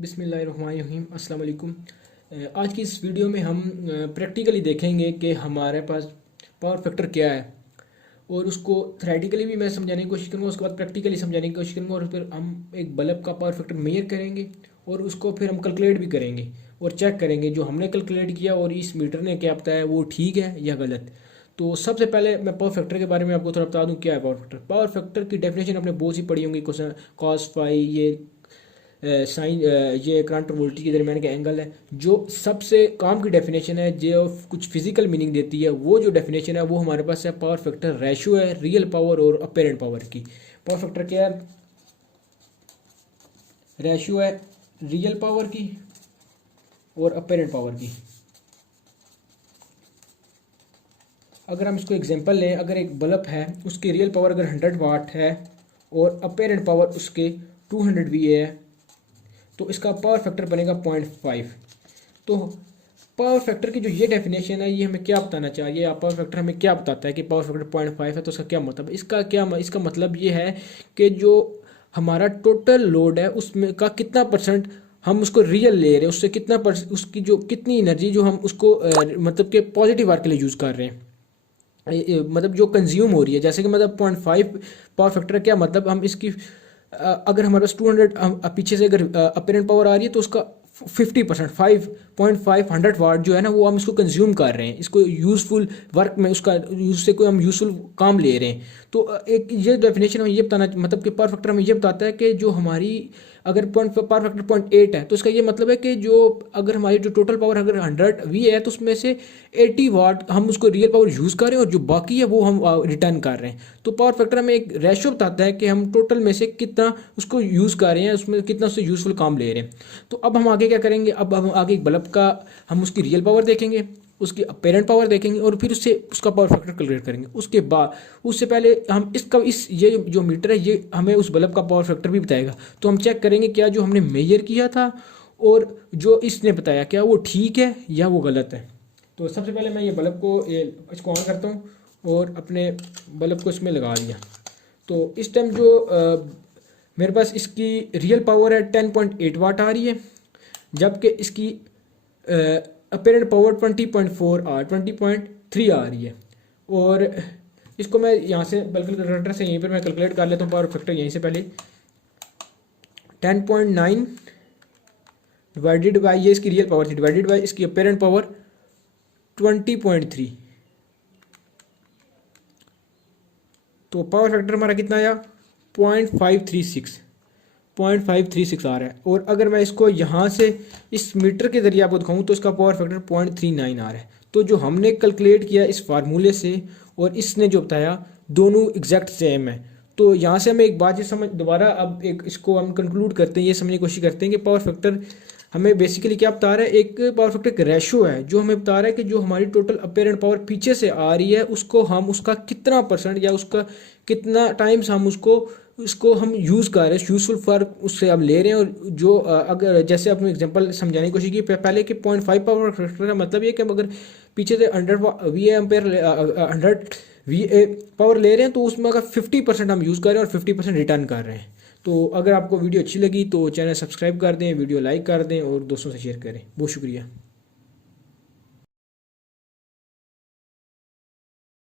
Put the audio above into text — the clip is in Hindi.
बिस्मिल्लाहिर्रहमानिर्रहीम अस्सलाम वालेकुम। आज की इस वीडियो में हम प्रैक्टिकली देखेंगे कि हमारे पास पावर फैक्टर क्या है और उसको थ्योरेटिकली भी मैं समझाने की कोशिश करूँगा, उसके बाद प्रैक्टिकली समझाने की कोशिश करूँगा और फिर हम एक बल्ब का पावर फैक्टर मेजर करेंगे और उसको फिर हम कैलकुलेट भी करेंगे और चेक करेंगे जो हमने कैलकुलेट किया और इस मीटर ने क्या बताया वो ठीक है या गलत। तो सबसे पहले मैं पावर फैक्टर के बारे में आपको थोड़ा बता दूं क्या है पावर फैक्टर। पावर फैक्टर की डेफिनेशन आपने बहुत सी पढ़ी होंगी, कॉस फाई, ये साइन, ये करंट और वोल्टेज के दरमियान का एंगल है। जो सबसे काम की डेफिनेशन है जो कुछ फिजिकल मीनिंग देती है, वो जो डेफिनेशन है वो हमारे पास है पावर फैक्टर रेशियो है रियल पावर और अपेरेंट पावर की। पावर फैक्टर क्या है? रेशियो है रियल पावर की और अपेरेंट पावर की। अगर हम इसको एग्जांपल लें, अगर एक बल्ब है उसकी रियल पावर अगर 100 वाट है और अपेरेंट पावर उसके 200 वी है तो इसका पावर फैक्टर बनेगा 0.5। तो पावर फैक्टर की जो ये डेफिनेशन है ये हमें क्या बताना चाहिए, या पावर फैक्टर हमें क्या बताता है कि पावर फैक्टर 0.5 है तो उसका क्या मतलब है? इसका मतलब ये है कि जो हमारा टोटल लोड है उसमें का कितना परसेंट हम उसको रियल ले रहे हैं, उससे कितना उसकी जो कितनी एनर्जी जो हम उसको मतलब कि पॉजिटिव वर्क के लिए यूज़ कर रहे हैं, मतलब जो कंज्यूम हो रही है। जैसे कि मतलब 0.5 पावर फैक्टर क्या मतलब, हम इसकी अगर हमारे पास 200 पीछे से अगर अपेरेंट पावर आ रही है तो उसका 50% 5.5 100 वाट जो है ना वो हम इसको कंज्यूम कर रहे हैं, इसको यूज़फुल वर्क में उसका उससे कोई हम यूज़फुल काम ले रहे हैं। तो एक ये डेफिनेशन हमें ये बताना मतलब कि पावर फैक्टर हमें ये बताता है कि जो हमारी अगर पावर फैक्टर 0.8 है तो इसका ये मतलब है कि जो अगर हमारी जो टोटल पावर अगर 100 वी है तो उसमें से 80 वाट हम उसको रियल पावर यूज़ कर रहे हैं और जो बाकी है वो हम रिटर्न कर रहे हैं। तो पावर फैक्टर हमें एक रेशियो बताता है कि हम टोटल में से कितना उसको यूज़ कर रहे हैं, उसमें कितना उससे यूज़फुल काम ले रहे हैं। तो अब हम आगे क्या करेंगे, अब हम आगे एक बल्ब का हम उसकी रियल पावर देखेंगे, उसकी अपेरेंट पावर देखेंगे और फिर उससे उसका पावर फैक्टर कैलकुलेट करेंगे। उसके बाद उससे पहले हम ये जो मीटर है ये हमें उस बल्ब का पावर फैक्टर भी बताएगा। तो हम चेक करेंगे क्या जो हमने मेजर किया था और जो इसने बताया क्या वो ठीक है या वो गलत है। तो सबसे पहले मैं ये बल्ब को इसको ऑन करता हूँ और अपने बल्ब को इसमें लगा दिया। तो इस टाइम जो मेरे पास इसकी रियल पावर है 10.8 वाट आ रही है, जबकि इसकी अपेरेंट पावर 20.3 आ रही है। और इसको मैं यहाँ से कैलकुलेटर से यहीं पर मैं कैलकुलेट कर लेता हूँ पावर फैक्टर। यहीं से पहले 10.9 डिवाइडेड बाई ये इसकी रियल पावर थी डिवाइडेड बाई इसकी अपेरेंट पावर 20.3, तो पावर फैक्टर हमारा कितना आया 0.536 आ रहा है। और अगर मैं इसको यहाँ से इस मीटर के जरिए आपको दिखाऊँ तो इसका पावर फैक्टर 0.39 आ रहा है। तो जो हमने कैलकुलेट किया इस फार्मूले से और इसने जो बताया दोनों एग्जैक्ट सेम है। तो यहाँ से हमें एक बात ये समझ दोबारा अब एक इसको हम कंक्लूड करते हैं, ये समझने की कोशिश करते हैं कि पावर फैक्टर हमें बेसिकली क्या बता रहा है। एक पावर फैक्टर एक रेशियो है जो हमें बता रहा है कि जो हमारी टोटल अपेरेंट पावर पीछे से आ रही है उसको हम उसका कितना परसेंट या उसका कितना टाइम्स हम उसको हम यूज़ कर रहे हैं, यूजफुल फॉर उससे हम ले रहे हैं। और जो अगर जैसे आपने एग्जांपल समझाने की कोशिश की पहले कि 0.5 पावर फैक्टर का मतलब ये कि हम अगर पीछे से 100 वी एम्पेयर 100 वी पावर ले रहे हैं तो उसमें अगर 50% हम यूज़ कर रहे हैं और 50% रिटर्न कर रहे हैं। तो अगर आपको वीडियो अच्छी लगी तो चैनल सब्सक्राइब कर दें, वीडियो लाइक कर दें और दोस्तों से शेयर करें। बहुत शुक्रिया।